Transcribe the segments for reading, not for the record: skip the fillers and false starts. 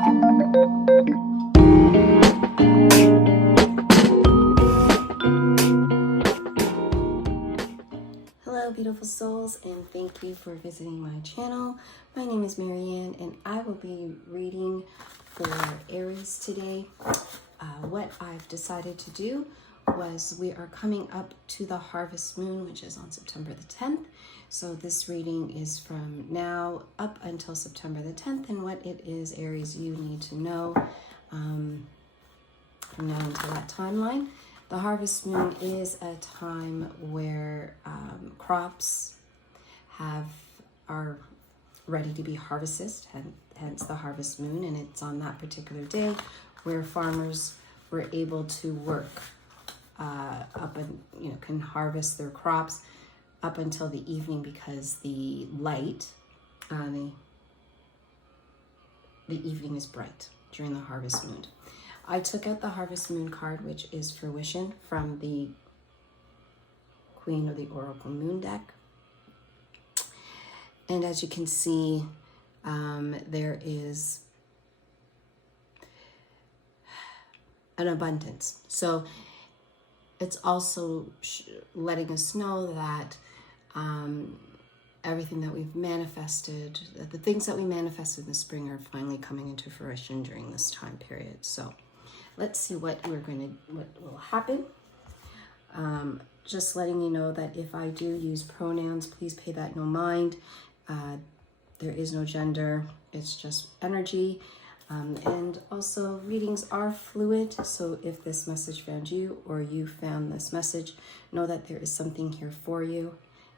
Hello beautiful souls, and thank you for visiting my channel. My name is Marianne and I will be reading for Aries today. What I've decided to do was we are coming up to the harvest moon, which is on September the 10th. So this reading is from now up until September the 10th, and what it is, Aries, you need to know from now until that timeline. The harvest moon is a time where crops are ready to be harvested, hence the harvest moon, and it's on that particular day where farmers were able to work up and can harvest their crops up until the evening, because the light, the evening is bright during the harvest moon. I took out the harvest moon card, which is fruition, from the Queen of the Oracle Moon deck. And as you can see, there is an abundance. So it's also letting us know that everything that we've manifested, the things that we manifested in the spring, are finally coming into fruition during this time period. So let's see what will happen. Just letting you know that if I do use pronouns, please pay that no mind. There is no gender, it's just energy. And also, readings are fluid, so if this message found you or you found this message, know that there is something here for you.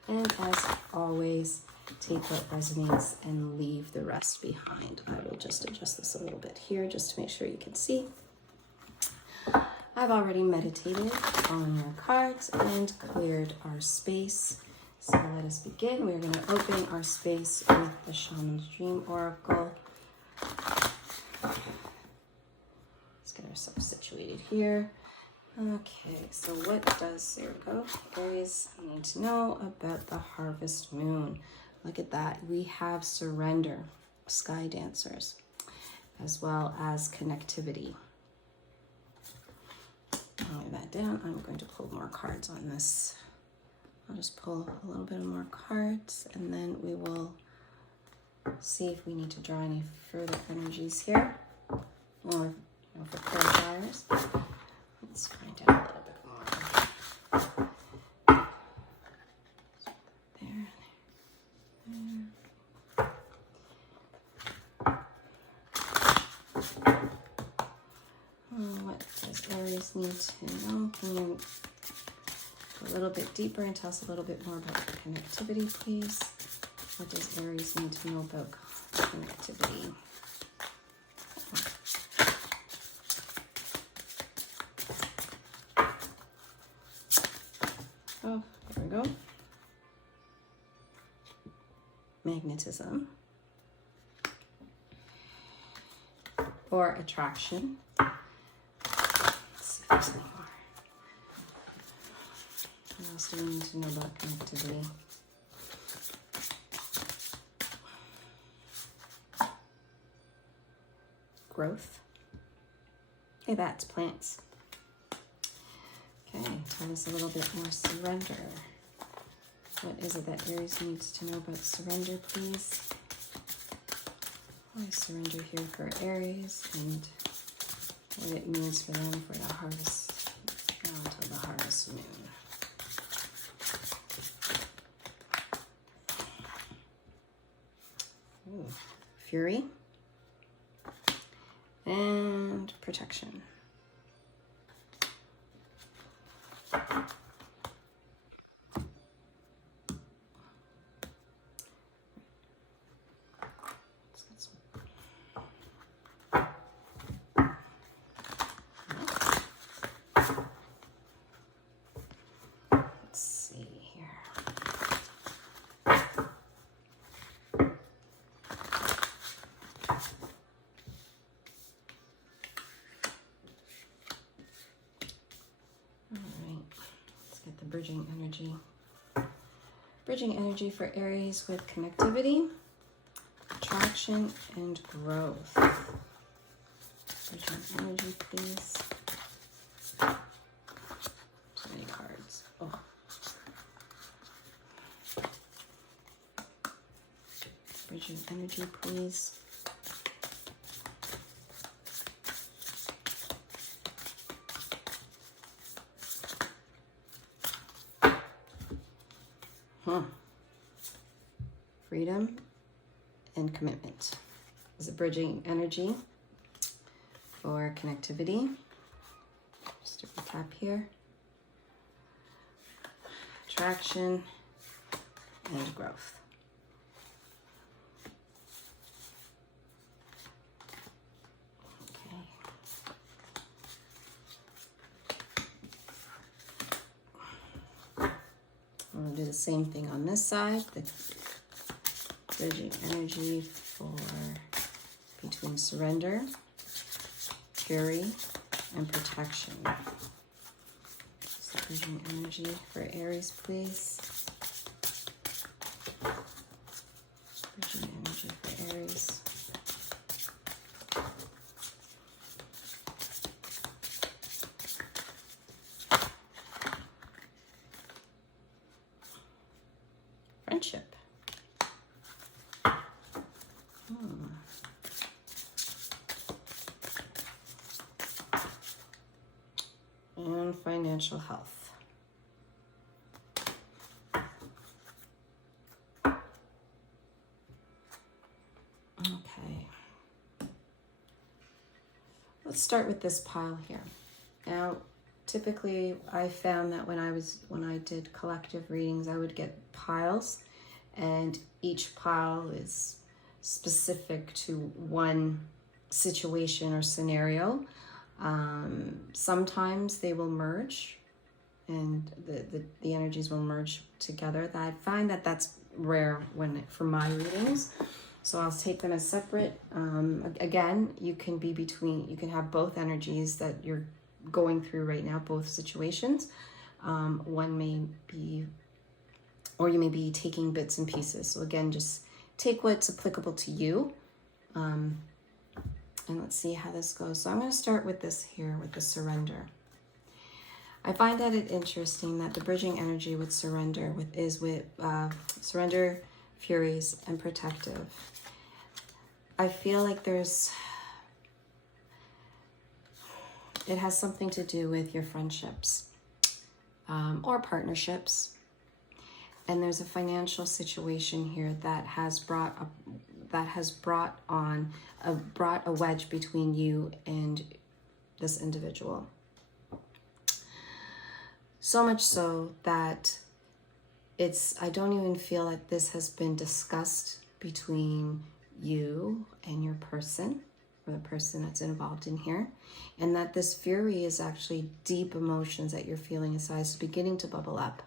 And as always, take what resonates and leave the rest behind. I will just adjust this a little bit here just to make sure you can see. I've already meditated on your cards and cleared our space. So let us begin. We're going to open our space with the Shaman's Dream Oracle. Let's get ourselves situated here. Okay, so what does, there we go, Aries need to know about the harvest moon? Look at that. We have surrender, sky dancers, as well as connectivity. I'll lay that down. I'm going to pull more cards on this. I'll just pull a little bit more cards, and then we will see if we need to draw any further energies here, or for clarifiers. Let's find out a little bit more. There. What does Aries need to know? Can you go a little bit deeper and tell us a little bit more about the connectivity, please? What does Aries need to know about connectivity? Oh, there we go. Magnetism or attraction. Let's see if there's any more. What else do we need to know about connectivity? Growth. Hey, that's plants. Okay, tell us a little bit more surrender. What is it that Aries needs to know about surrender, please? Why surrender here for Aries, and what it means for them for the harvest, until the harvest moon. Ooh, fury and protection. Bridging energy. Bridging energy for Aries with connectivity, attraction, and growth. Bridging energy, please. Too many cards. Oh. Bridging energy, please. Freedom and commitment is a bridging energy for connectivity. Just a recap here. Attraction and growth. Okay. I'm going to do the same thing on this side. The bridging energy for between surrender, fury, and protection. So bridging energy for Aries, please. Bridging energy for Aries. Friendship. And financial health. Okay. Let's start with this pile here. Now, typically I found that when I did collective readings, I would get piles, and each pile is specific to one situation or scenario. Sometimes they will merge, and the energies will merge together. I find that that's rare for my readings, so I'll take them as separate. Again, you can have both energies that you're going through right now, both situations. One may be, or you may be taking bits and pieces. So again, just take what's applicable to you. And let's see how this goes. So I'm going to start with this here, with the surrender. I find that it interesting that the bridging energy with surrender is with surrender, furies, and protective. I feel like it has something to do with your friendships or partnerships. And there's a financial situation here that has brought a wedge between you and this individual. So much so that I don't even feel like this has been discussed between you and your person, or the person that's involved in here, and that this fury is actually deep emotions that you're feeling inside. It's beginning to bubble up,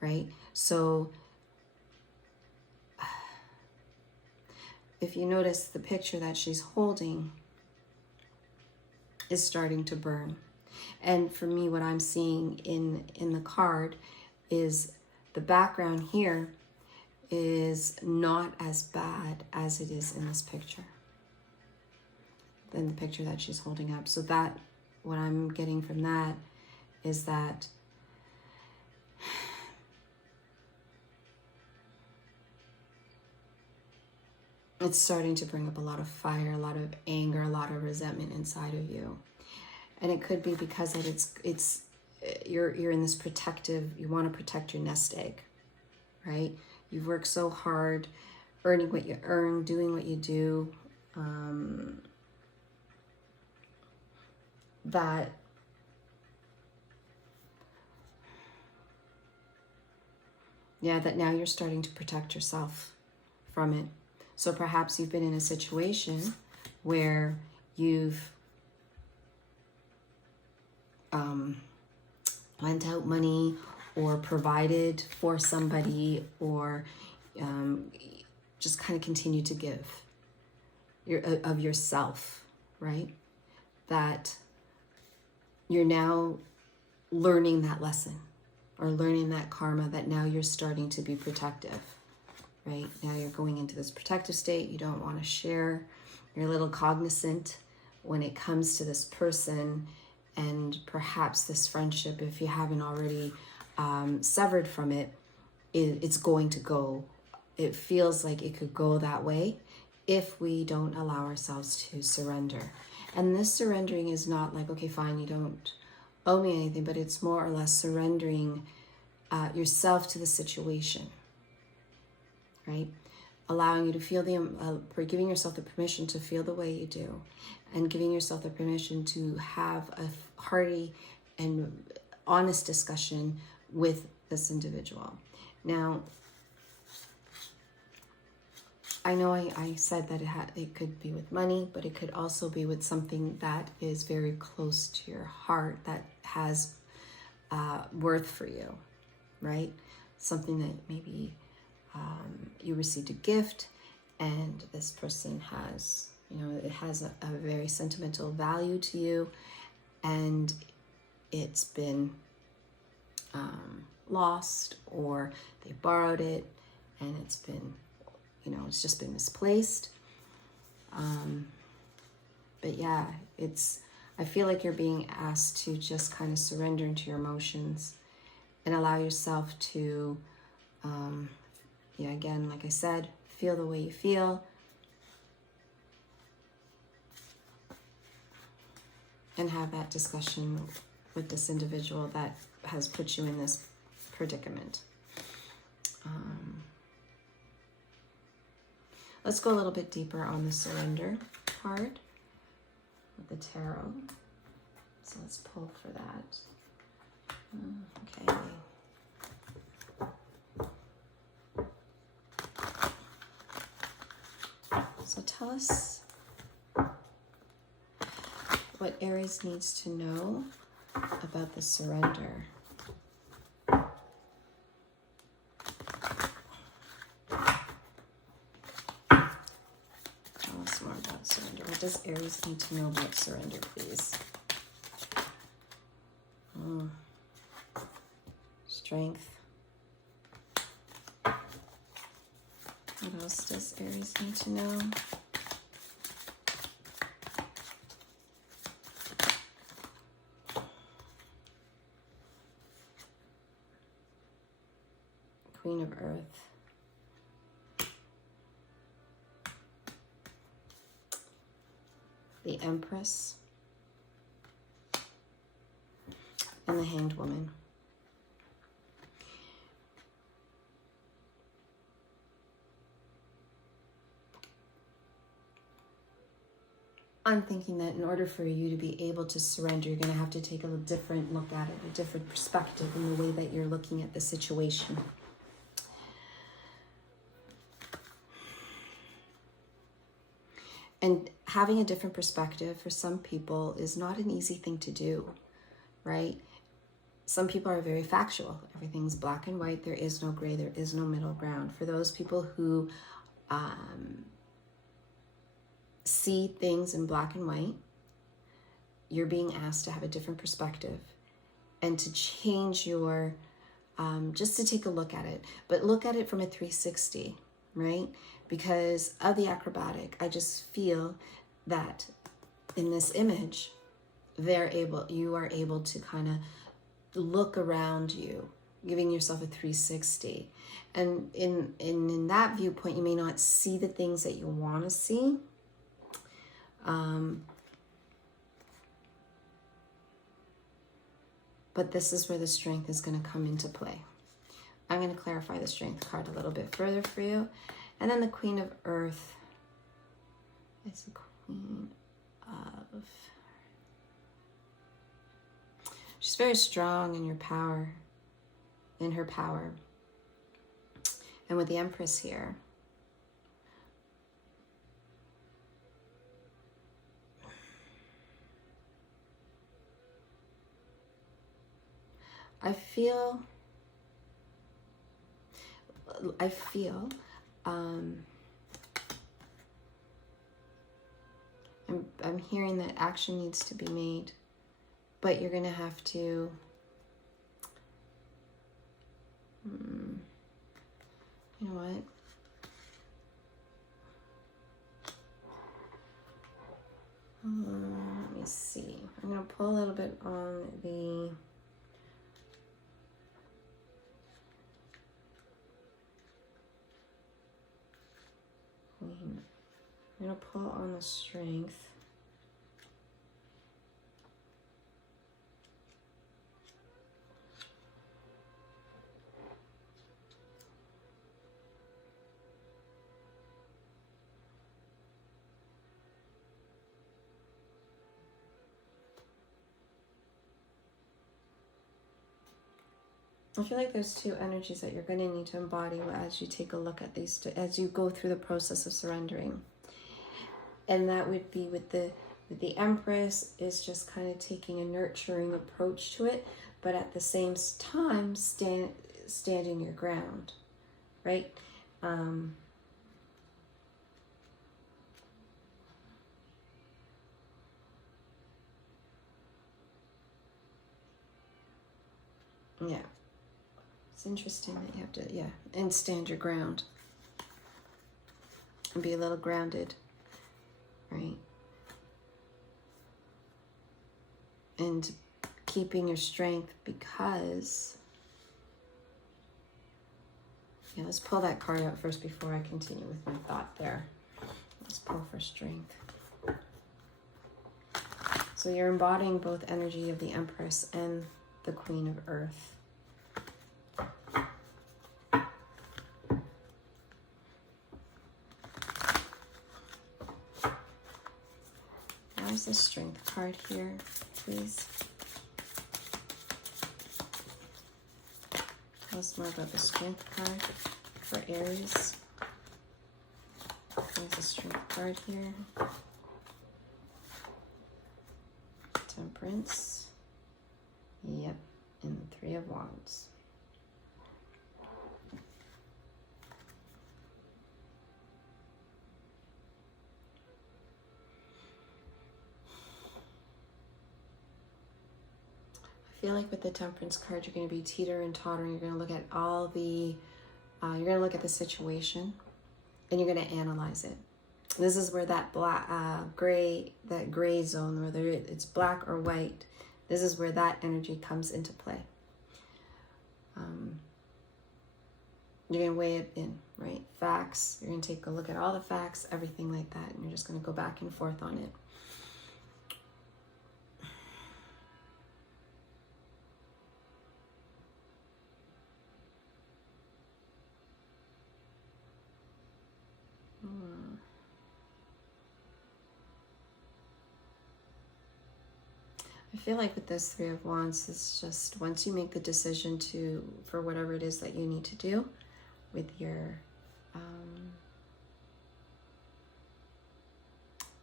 right? So if you notice, the picture that she's holding is starting to burn. And for me, what I'm seeing in the card is the background here is not as bad as it is in this picture, than the picture that she's holding up. So that, what I'm getting from that is that it's starting to bring up a lot of fire, a lot of anger, a lot of resentment inside of you. And it could be because you're in this protective, you want to protect your nest egg, right? You've worked so hard, earning what you earn, doing what you do, that now you're starting to protect yourself from it. So perhaps you've been in a situation where you've lent out money or provided for somebody, or just kind of continue to give of yourself, right? That you're now learning that lesson, or learning that karma, that now you're starting to be protective, right? Now you're going into this protective state. You don't want to share. You're a little cognizant when it comes to this person and perhaps this friendship, if you haven't already severed from it, it's going to go. It feels like it could go that way if we don't allow ourselves to surrender. And this surrendering is not like, okay, fine, you don't owe me anything, but it's more or less surrendering yourself to the situation, right? Allowing you to feel giving yourself the permission to feel the way you do, and giving yourself the permission to have a hearty and honest discussion with this individual. Now, I know I said that it could be with money, but it could also be with something that is very close to your heart, that has worth for you, right? Something that maybe you received a gift, and this person has, it has a very sentimental value to you, and it's been lost, or they borrowed it and it's been, it's just been misplaced. But yeah, I feel like you're being asked to just kind of surrender into your emotions and allow yourself to, again, like I said, feel the way you feel. And have that discussion with this individual that has put you in this predicament. Let's go a little bit deeper on the surrender part with the tarot. So let's pull for that. Okay. So tell us what Aries needs to know about the surrender. Tell us more about surrender. What does Aries need to know about surrender, please? Strength. What else does Aries need to know? Queen of Earth. The Empress. And the Hanged Woman. I'm thinking that in order for you to be able to surrender, you're going to have to take a different look at it, a different perspective in the way that you're looking at the situation. And having a different perspective for some people is not an easy thing to do, right? Some people are very factual. Everything's black and white. There is no gray. There is no middle ground. For those people who see things in black and white, you're being asked to have a different perspective and to change your, just to take a look at it, but look at it from a 360, right? Because of the acrobatic, I just feel that in this image, you are able to kind of look around you, giving yourself a 360. And in that viewpoint, you may not see the things that you want to see. But this is where the strength is going to come into play. I'm going to clarify the strength card a little bit further for you. And then the Queen of Earth is the Queen of... She's very strong in her power. And with the Empress here, I feel I'm hearing that action needs to be made, but you're gonna have to you know what? going to pull a little bit on the Queen. I'm going to pull on the Strength. I feel like there's two energies that you're going to need to embody as you take a look at these, as you go through the process of surrendering. And that would be with the Empress is just kind of taking a nurturing approach to it, but at the same time standing your ground, right? Yeah. It's interesting that you have to, yeah, and stand your ground and be a little grounded, right? And keeping your strength because, yeah, let's pull that card out first before I continue with my thought there. Let's pull for strength. So you're embodying both energy of the Empress and the Queen of Earth. Where's the Strength card here, please? Tell us more about the Strength card for Aries. There's the Strength card here. Temperance. Yep, and the Three of Wands. I feel like with the Temperance card, you're going to be teeter and tottering. You're going to look at all the, you're going to look at the situation, and you're going to analyze it. This is where that black, gray zone, whether it's black or white, this is where that energy comes into play. You're going to weigh it in, right? Facts. You're going to take a look at all the facts, everything like that, and you're just going to go back and forth on it. I feel like with this Three of Wands, it's just once you make the decision for whatever it is that you need to do with your,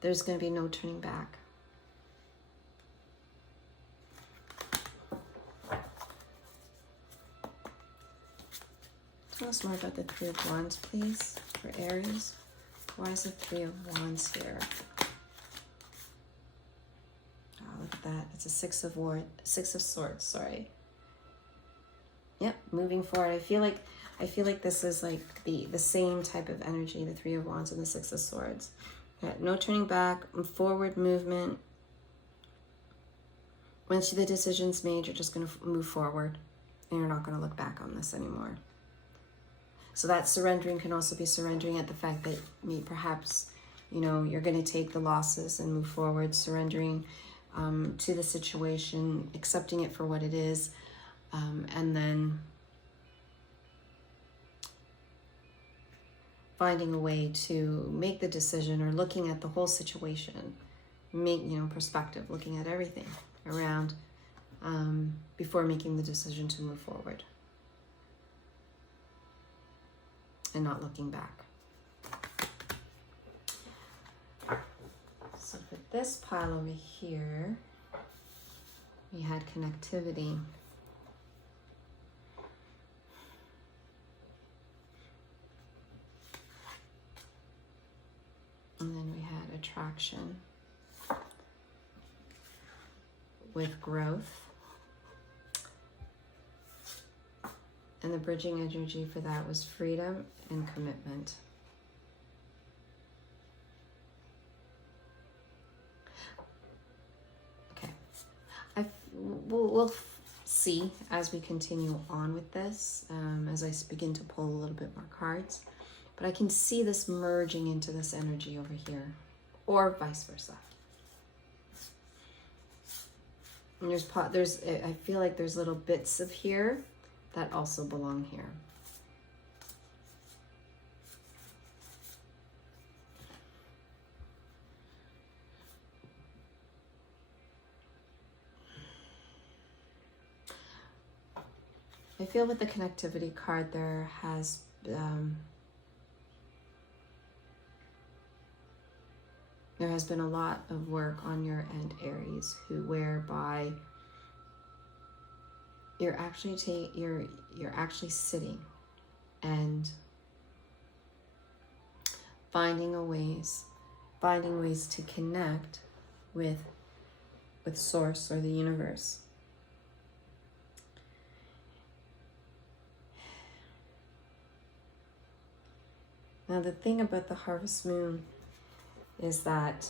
there's going to be no turning back. Tell us more about the Three of Wands, please, for Aries. Why is the Three of Wands here? Look at that. It's a Six of Swords, sorry. Yep, moving forward. I feel like this is like the same type of energy, the Three of Wands and the Six of Swords. Okay, no turning back, forward movement. Once the decision's made, you're just going to move forward and you're not going to look back on this anymore. So that surrendering can also be surrendering at the fact that perhaps, you're going to take the losses and move forward, surrendering to the situation, accepting it for what it is, and then finding a way to make the decision or looking at the whole situation, perspective, looking at everything around before making the decision to move forward and not looking back. So for this pile over here, we had connectivity. And then we had attraction with growth. And the bridging energy for that was freedom and commitment. Okay, we'll see as we continue on with this, as I begin to pull a little bit more cards. But I can see this merging into this energy over here, or vice versa. And I feel like there's little bits of here that also belong here. I feel with the connectivity card there has been a lot of work on your end, Aries, whereby you're actually sitting and finding ways to connect with Source or the universe. Now, the thing about the harvest moon is that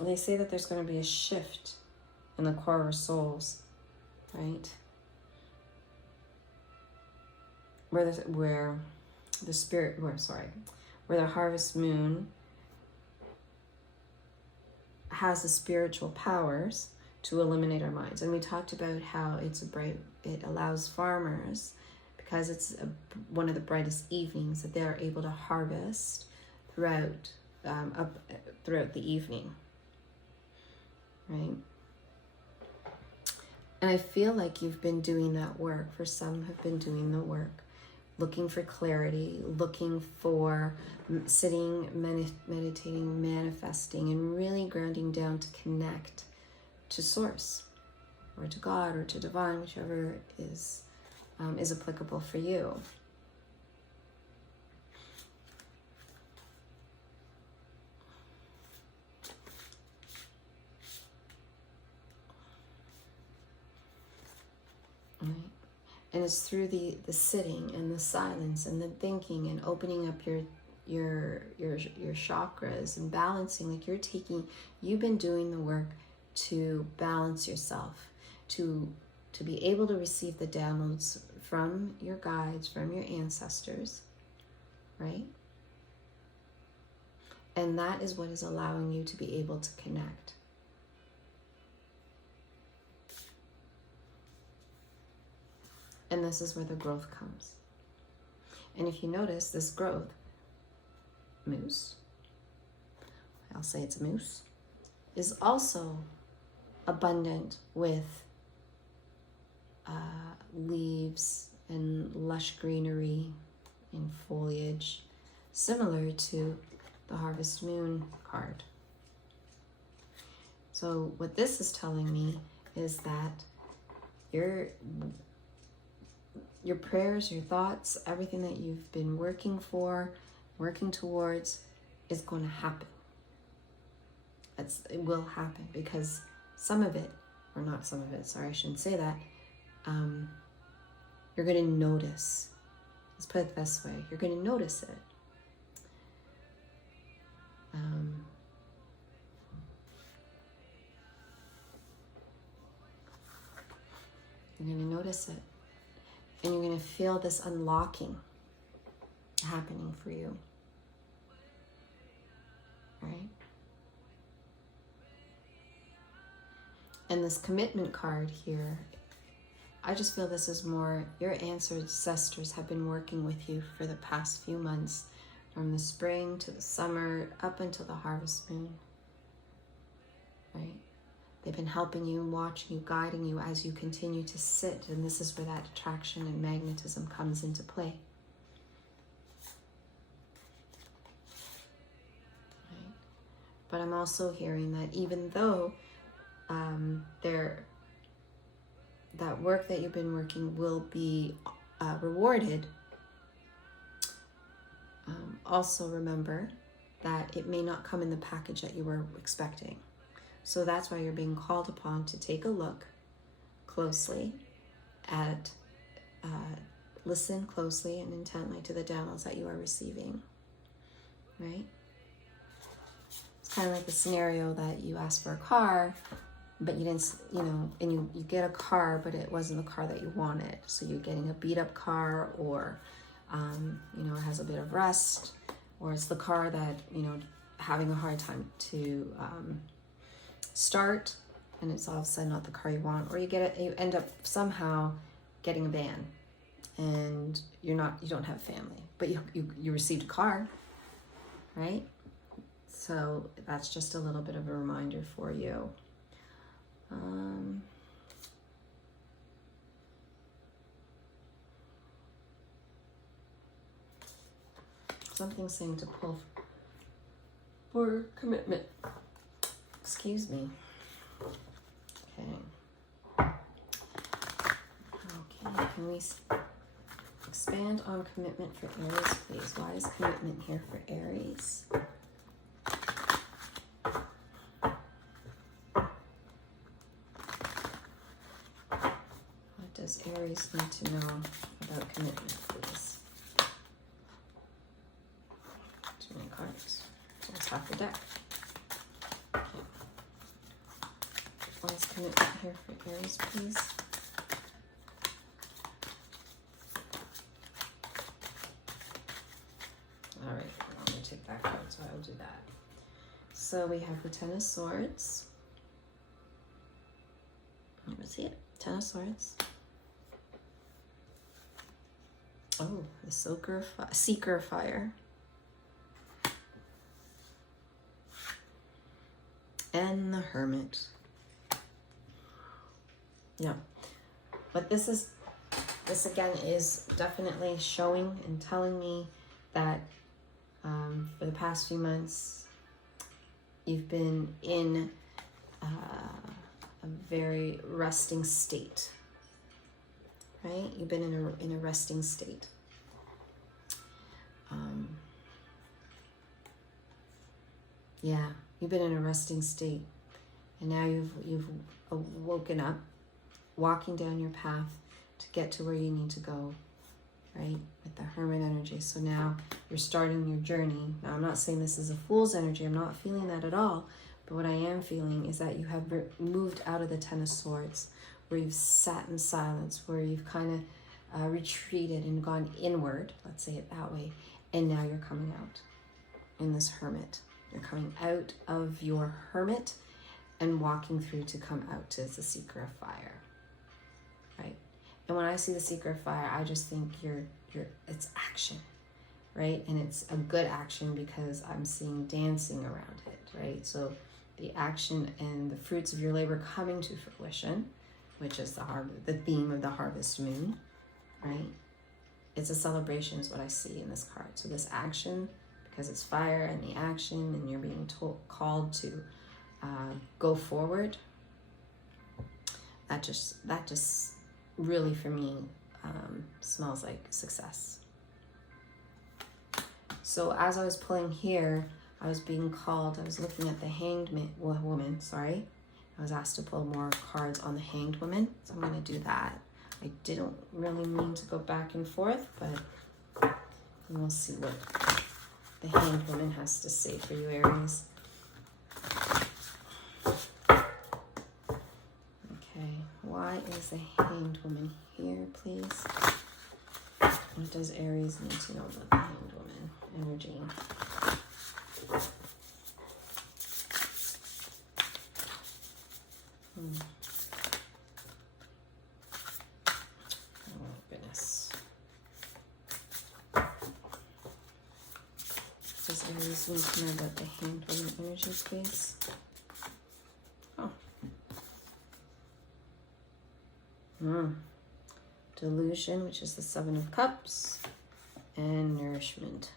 they say that there's going to be a shift in the core of our souls, right? Where the harvest moon has the spiritual powers to eliminate our minds. And we talked about how it allows farmers, because it's one of the brightest evenings, that they are able to harvest throughout the evening, right? And I feel like you've been doing that work. For some have been doing the work, looking for clarity, looking for sitting, meditating, manifesting, and really grounding down to connect to Source, or to God, or to Divine, whichever is applicable for you. Right. And it's through the sitting and the silence and the thinking and opening up your chakras and balancing, like you've been doing the work to balance yourself, to be able to receive the downloads from your guides, from your ancestors, right? And that is what is allowing you to be able to connect. And this is where the growth comes. And if you notice, this growth, moose, I'll say it's a moose, is also abundant with leaves and lush greenery and foliage, similar to the harvest moon card. So what this is telling me is that your prayers, your thoughts, everything that you've been working towards is going to happen. It will happen, because some of it, or not some of it, sorry, I shouldn't say that, you're going to notice. Let's put it this way. You're going to notice it. You're going to notice it. And you're going to feel this unlocking happening for you. Right? And this commitment card here, I just feel this is more, your ancestors have been working with you for the past few months, from the spring to the summer, up until the harvest moon, right? They've been helping you, watching you, guiding you as you continue to sit, and this is where that attraction and magnetism comes into play. Right? But I'm also hearing that even though that work that you've been working will be rewarded, also remember that it may not come in the package that you were expecting. So that's why you're being called upon to take a look closely at, listen closely and intently to the downloads that you are receiving, right? It's kind of like the scenario that you asked for a car, but you didn't, you know, and you get a car, but it wasn't the car that you wanted. So you're getting a beat up car, or, you know, it has a bit of rust, or it's the car that, you know, having a hard time to start, and it's all of a sudden not the car you want, or you end up somehow getting a van, and you don't have family, but you received a car, right? So that's just a little bit of a reminder for you. Something saying to pull for commitment. Excuse me. Okay. Okay, can we expand on commitment for Aries, please? Why is commitment here for Aries? What does Aries need to know about commitment, please? Too many cards. Almost half the deck. Okay. Why is commitment here for Aries, please? All right, I'm going to take that card, so I will do that. So we have the Ten of Swords. Let me see it. Ten of Swords. Oh, the Seeker Fire. And the Hermit. Yeah. But this again is definitely showing and telling me that for the past few months, you've been in a very resting state, right? You've been in a resting state. Yeah, you've been in a resting state, and now you've woken up, walking down your path to get to where you need to go, right? With the Hermit energy. So now you're starting your journey. Now, I'm not saying this is a Fool's energy. I'm not feeling that at all. But what I am feeling is that you have moved out of the Ten of Swords, where you've sat in silence, where you've kind of retreated and gone inward, let's say it that way, and now you're coming out in this Hermit. You're coming out of your Hermit and walking through to come out to the Seeker of Fire, right? And when I see the Seeker of Fire, I just think it's action, right? And it's a good action because I'm seeing dancing around it, right? So the action and the fruits of your labor coming to fruition, which is the theme of the harvest moon, right? It's a celebration is what I see in this card. So this action, because it's fire and the action, and you're being called to go forward. That just really for me smells like success. So as I was pulling here, I was being called, I was looking at the Hanged Woman, sorry. I was asked to pull more cards on the Hanged Woman, so I'm going to do that. I didn't really mean to go back and forth, but we'll see what the Hanged Woman has to say for you, Aries. Okay, why is the Hanged Woman here, please? What does Aries need to know about the Hanged Woman energy? Oh, goodness. Does Aries need to know about the Hanged Woman energy, please? Oh. Delusion, which is the Seven of Cups, and nourishment.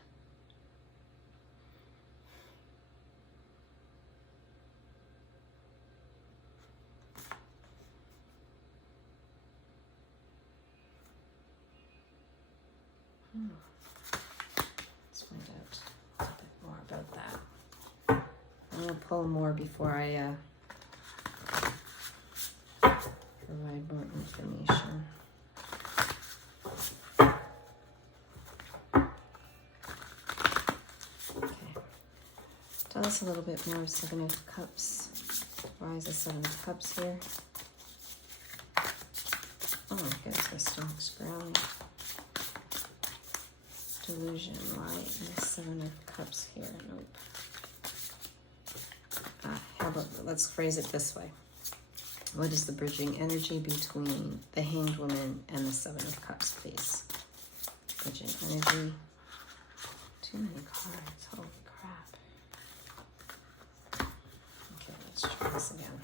Let's find out a bit more about that. I'm going to pull more before I provide more information. Okay. Tell us a little bit more of Seven of Cups. Why is the Seven of Cups here? Oh my goodness, my stomach's growling. Delusion. Why is the Seven of Cups here? Nope. How about, let's phrase it this way. What is the bridging energy between the Hanged Woman and the Seven of Cups, please? Bridging energy. Too many cards. Holy crap. Okay, let's try this again.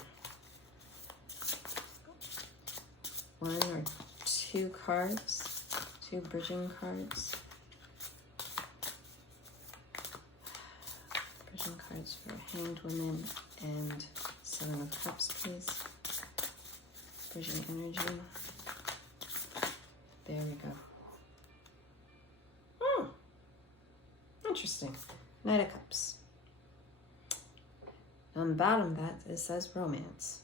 One or two cards. Two bridging cards. Bridging cards for Hanged Woman and Seven of Cups, please. Bridging energy. There we go. Interesting. Knight of Cups. On the bottom of that, it says romance.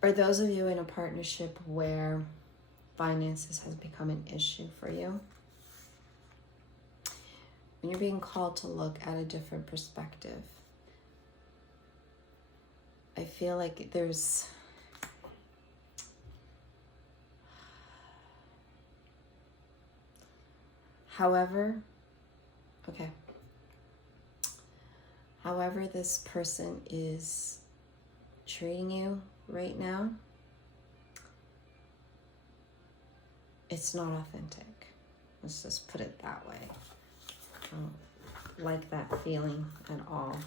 For those of you in a partnership where finances has become an issue for you, when you're being called to look at a different perspective, I feel like there's however this person is treating you right now, it's not authentic. Let's just put it that way. I don't like that feeling at all,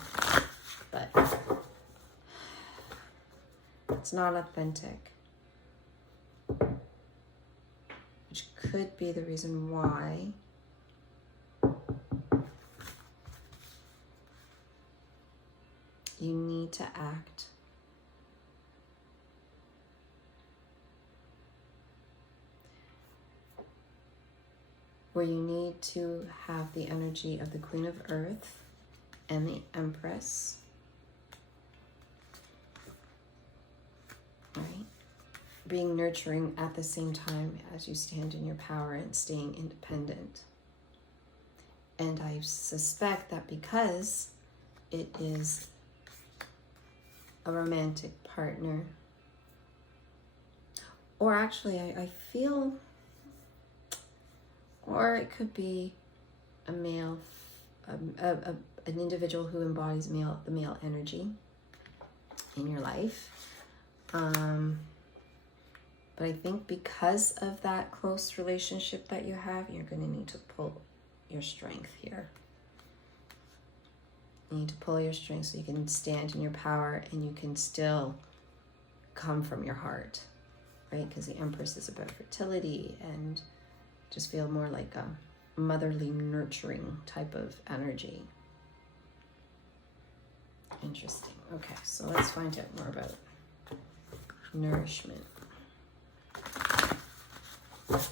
but it's not authentic, which could be the reason why you need to act where you need to have the energy of the Queen of Earth and the Empress, right? Being nurturing at the same time as you stand in your power and staying independent. And I suspect that because it is a romantic partner, or actually I feel, or it could be a male, an individual who embodies the male energy in your life. But I think because of that close relationship that you have, you're going to need to pull your strength here. You need to pull your strength so you can stand in your power and you can still come from your heart, right? Because the Empress is about fertility and just feel more like a motherly, nurturing type of energy. Interesting. Okay, so let's find out more about nourishment. Okay,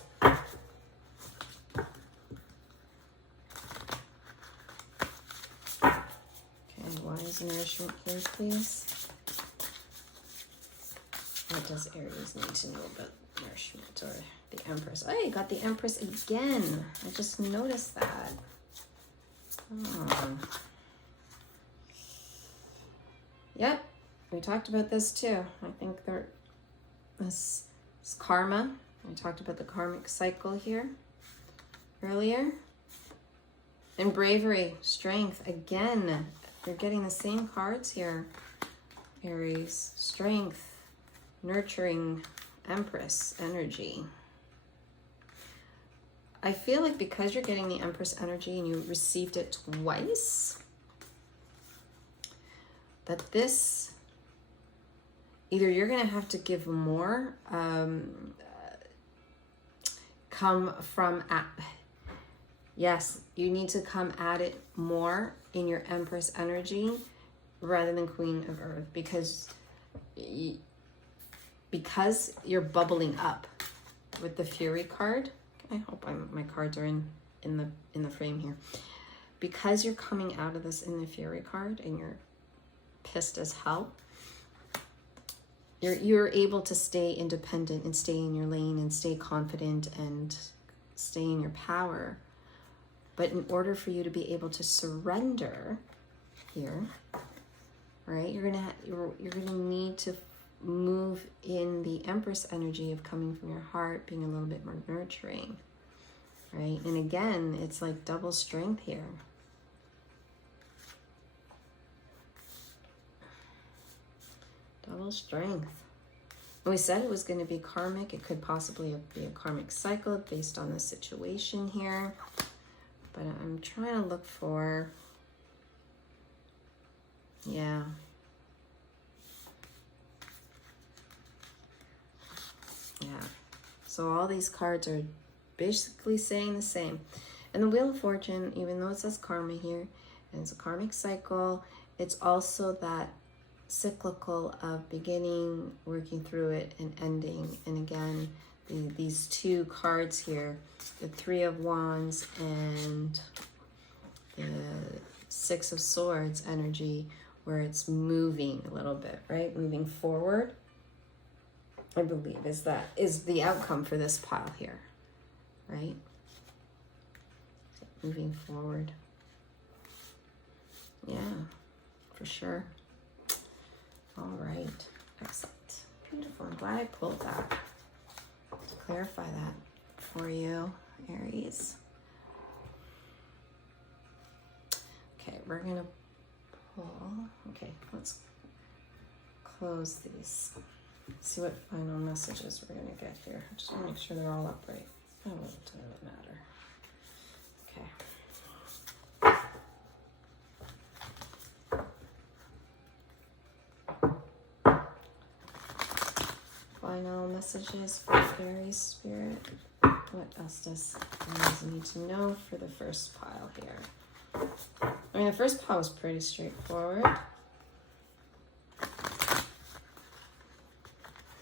why is nourishment here, please? What does Aries need to know about nourishment or the Empress? Oh, you got the Empress again. I just noticed that. Oh. Yep, we talked about this too. I think this is karma. We talked about the karmic cycle here earlier. And bravery, strength. Again, you're getting the same cards here, Aries. Strength, nurturing, Empress energy. I feel like because you're getting the Empress energy and you received it twice, that this, either you're going to have to give more, come from, yes, you need to come at it more in your Empress energy rather than Queen of Earth, because you're bubbling up with the Fury card. I hope my cards are in the frame here. because you're coming out of this in the Fury card and you're pissed as hell, you're able to stay independent and stay in your lane and stay confident and stay in your power. But in order for you to be able to surrender here, right, you're gonna need to move in the Empress energy of coming from your heart, being a little bit more nurturing, right? And again, it's like double strength here. Double strength. And we said it was going to be karmic. It could possibly be a karmic cycle based on the situation here. But I'm trying to look for, yeah. Yeah. So all these cards are basically saying the same. And the Wheel of Fortune, even though it says karma here, and it's a karmic cycle, it's also that cyclical of beginning, working through it, and ending. And again, these two cards here, the Three of Wands and the Six of Swords energy, where it's moving a little bit, right? Moving forward, I believe, is the outcome for this pile here, right? Moving forward. Yeah, for sure. All right, excellent. Beautiful. I'm glad I pulled that to clarify that for you, Aries. Okay, we're gonna pull. Okay, let's close these. See what final messages we're gonna get here. I just want to make sure they're all upright. Oh, it doesn't matter. Okay. Final messages for Aries Spirit. What else does Aries need to know for the first pile here? I mean, the first pile was pretty straightforward.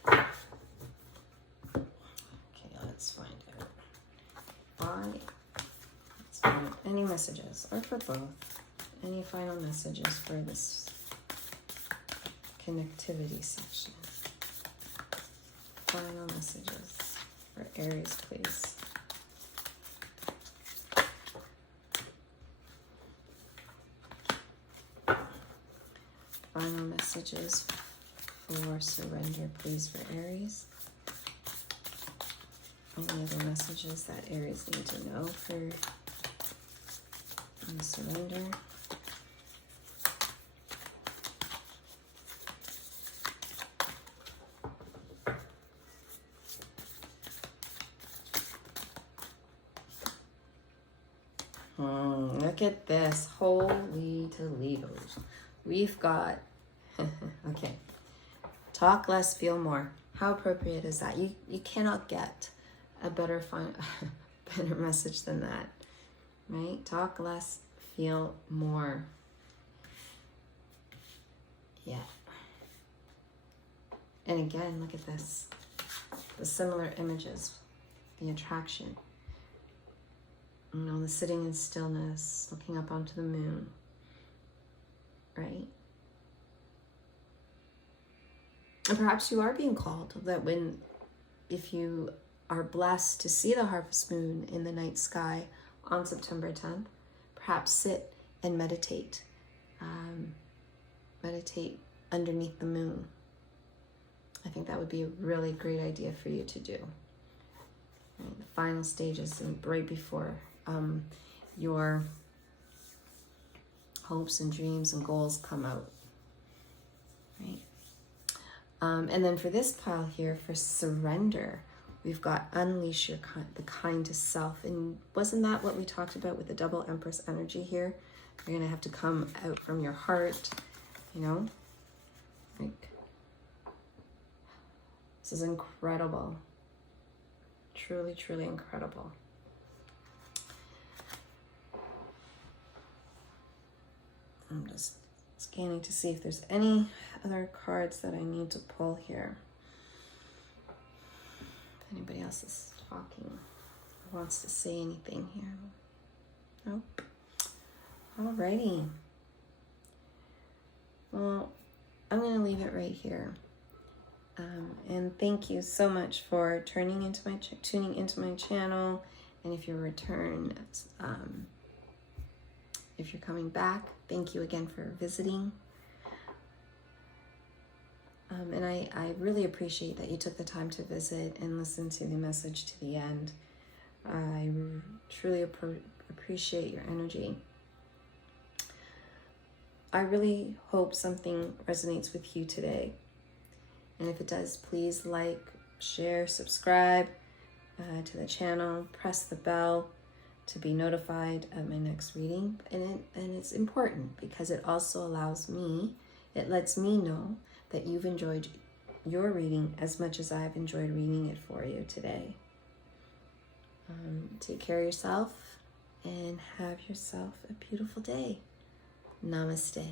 Okay, let's find out why. Let's find out any messages, or for both. Any final messages for this connectivity section? Final messages for Aries, please. Final messages for surrender, please, for Aries. Any other messages that Aries need to know for surrender? Look at this. Holy Toledos. We've got, okay, talk less, feel more. How appropriate is that? You cannot get a better better message than that, right? Talk less, feel more. Yeah. And again, look at this. The similar images, the attraction. You know, the sitting in stillness, looking up onto the moon, right? And perhaps you are being called that if you are blessed to see the harvest moon in the night sky on September 10th, perhaps sit and meditate. Meditate underneath the moon. I think that would be a really great idea for you to do. Right, the final stages and right before your hopes and dreams and goals come out, right? And then for this pile here, for surrender, we've got unleash the kindest self. And wasn't that what we talked about with the double Empress energy here? You're gonna have to come out from your heart, you know? Like, this is incredible. Truly, truly incredible. I'm just scanning to see if there's any other cards that I need to pull here. If anybody else is talking or wants to say anything here. Nope. Alrighty. Well, I'm going to leave it right here. And thank you so much for tuning into my channel. And if you're if you're coming back, thank you again for visiting. And I really appreciate that you took the time to visit and listen to the message to the end. I truly appreciate your energy. I really hope something resonates with you today. And if it does, please like, share, subscribe to the channel, press the bell to be notified of my next reading. And it's important because it also it lets me know that you've enjoyed your reading as much as I've enjoyed reading it for you today. Take care of yourself and have yourself a beautiful day. Namaste.